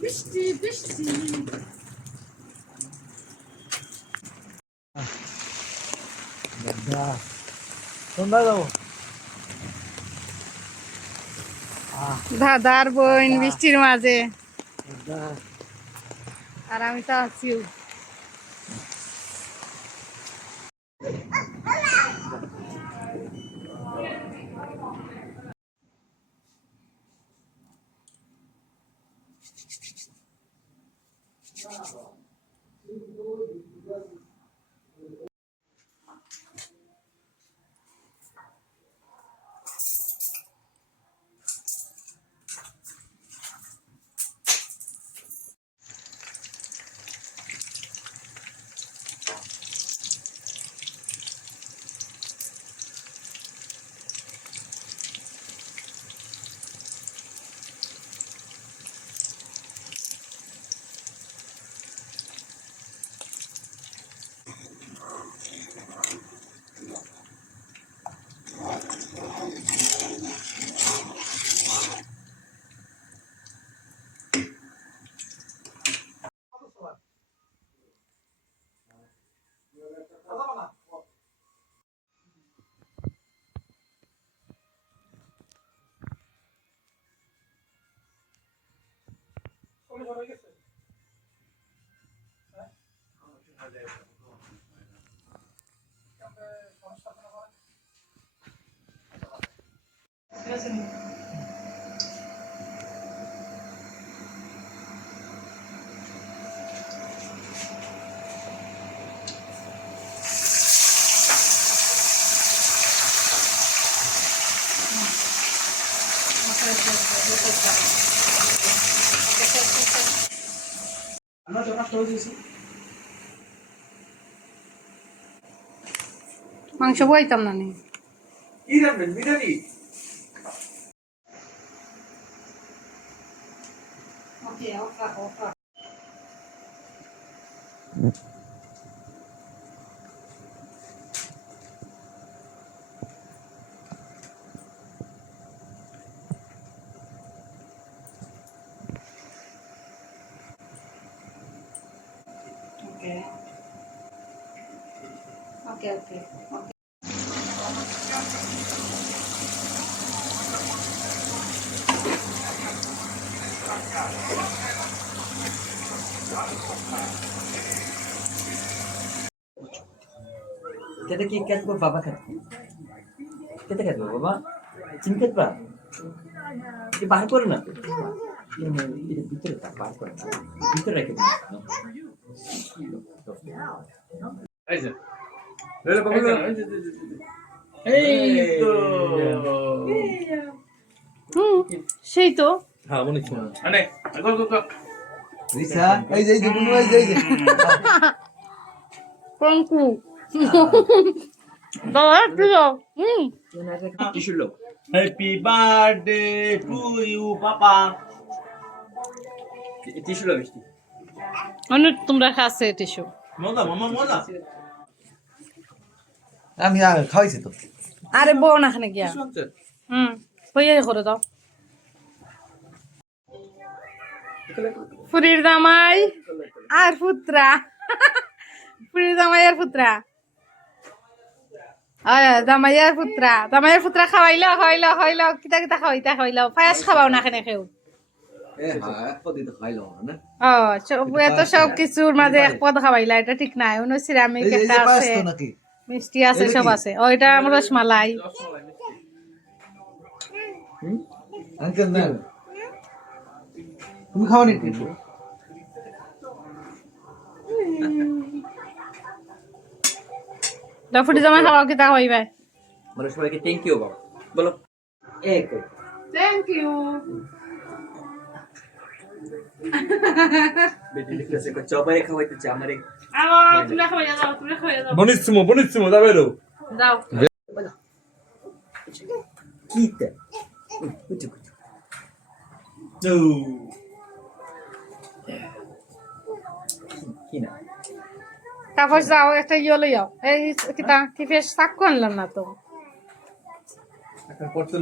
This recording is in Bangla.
বৃষ্টি বৃষ্টি দাদার বোন বৃষ্টির মাঝে আর আমি তো আছি মাংস বইতাম না নি Okay, okay. Kita kikat po baba kan. Kita kat baba. Singkat ba? Di bahar ko na. Ini bitter tak bahar ko na. Bitter lagi. Aja. Lalu baba. Hey to. সেই তো হ্যাঁ মনে ছিল আরে গো গো গো রিসা এই যে বুনু এই যে পঙ্কু দাদা প্রিয় টিস্যু লো হ্যাপি বার্থডে টু ইউ পাপা টিস্যু লো মিষ্টি অনেক তোমরা খাচ্ছে টিস্যু মজা মামা মজা আমি খাইছি তো আরে বউ না খানে গিয়া হইয়া করে দাও পুরীর জামাই আর পুত্রা পুরীর জামাই আর পুত্রা জামাইয়ার পুত্রা খাওয়াইলো খাওয়াইলো খাওয়াইলো কিতা কিতা খাওয়াইতা খাওয়াইলো পায়াস খাওয়াও না কেনে কেউ এত সব কিছুর মাঝে এক পদ খাওয়াইলা এটা ঠিক নাই অন্য সিরামিক একটা আছে মিষ্টি আছে সব আছে ওইটা রসমালাই আঙ্কেল না তুমি খাওয়া নি ফুটি জামাই খাওয়া কিতা খাওয়াইবা বলো সবাইকে থ্যাংক ইউ বাবা বলো এক থ্যাংক ইউ বেটি লিখতেছে কো চপারে খাওয়াইতেছে আমারে তুলে খাওয়াইয়া দাও তুলে খাওয়াইয়া দাও বনিসিমো দাবেরো দাও কিতে কুচু কুচু তো কি না তারপর যাও একটা ইয়ে লইয়াও এই কিতা কি ফেস শাক আনলাম না তো এখন পড়তে